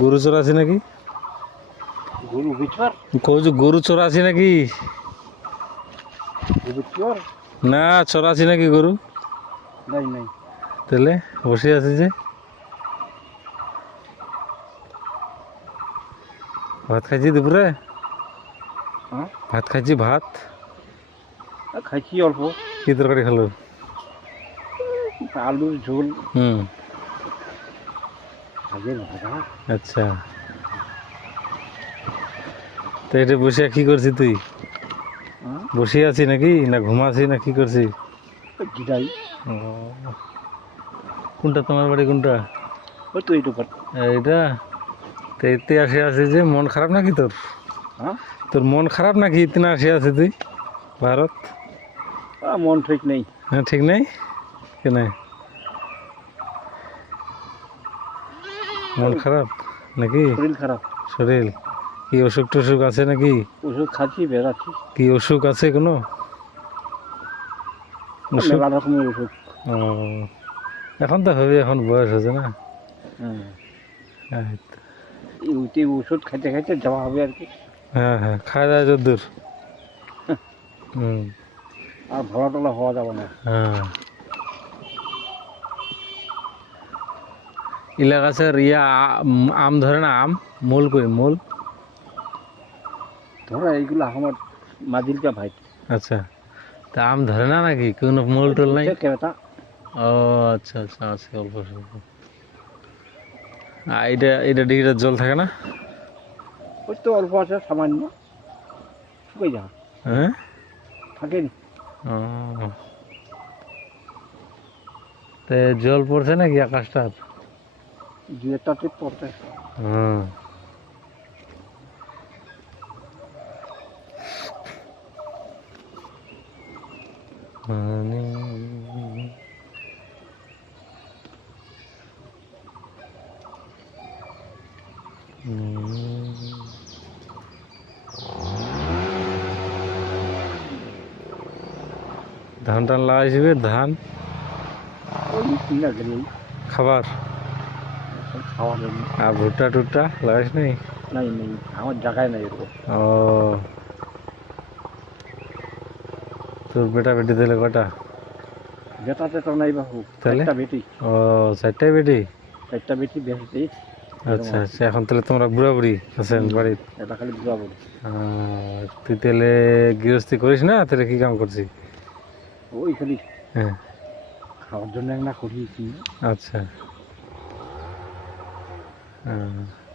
গরু চোর আছে নাকি? কৌছো গরু চোর আছে নাকি? না চোর আছে নাকি গরু? তাহলে বসে আছে যে। ভাত খাইছি দুপুরে? হ্যাঁ? ভাত খাইছি ভাত। খাইছি অল্প। কি তরকারি খালো? আলুর ঝোল। হুম। আচ্ছা। তো এটা বসে কি করছি তুই? হ্যাঁ? বসে আছি নাকি? না ঘুমাছি না কি করছি গিরাই ও। কোনটা তোমার বাড়ি কোনটা? তো এইটা তো এতে আসে আছে যে মন খারাপ নাকি তোর? হ্যাঁ? তোর মন খারাপ নাকি ইতনা আসে আছে তুই? ভারত? মন ঠিক নেই। হ্যাঁ ঠিক নেই? কেন? মন খারাপ নাকি? শরীর খারাপ। শরীর। কি অসুখ টসুখ আছে নাকি? ওষুধ খাচ্ছি বেড়াচ্ছি কি অসুখ আছে কোনো? অসুখ? মেলা রকমের ওষুধ ও, এখন তো হবে এখন বয়স হয়েছে না? হ্যাঁ। এই ওইতে ওষুধ খাইতে খাইতে যাওয়া হবে আর কি। হ্যাঁ হ্যাঁ খাওয়া যায় যদ্দূর। হুম। আর ভরা টলা হওয়া যাবে না। হ্যাঁ। ইলা গাছের ইয়া আম ধরে না আম মূল কই মূল? ধরো এইগুলো আমার মাদিলকা ভাই। আচ্ছা তা আম ধরে না নাকি? কোনো মূল টুল নাই? ও আচ্ছা আচ্ছা আছে অল্প স্বল্প। এটা এটা ডিগিটার জল থাকে না? ওই তো অল্প আছে সামান্য। শুকাই যা হ্যাঁ? থাকেনি ও। তে জল পড়ছে নাকি আকাশটার? দু একটা টিপ পড়তে হুম মানে ধান টান লাগাইছিবে ধান ওই কিনা গেলে খাবার জন্য আর ভুট্টা টুট্টা লাগাইস নাই নাই নেই আমার জায়গায় নাই এরকম ও। তোর বেটা বেটি দিলে কটা? বেটা টেটা নাই বাবু? একটা বেটি। ও চারটাই বেটি? চারটা বেটি বেশি আচ্ছা আচ্ছা এখন তাহলে তোমরা বুড়া বুড়ি আছেন বাড়ির? এটা খালি বুঝা বলি তুই তাহলে গৃহস্থী করিস না? তাহলে কি কাম করছিস? ওই খালি হ্যাঁ। খাওয়ার জন্য একটা করিয়েছি। আচ্ছা। Uh,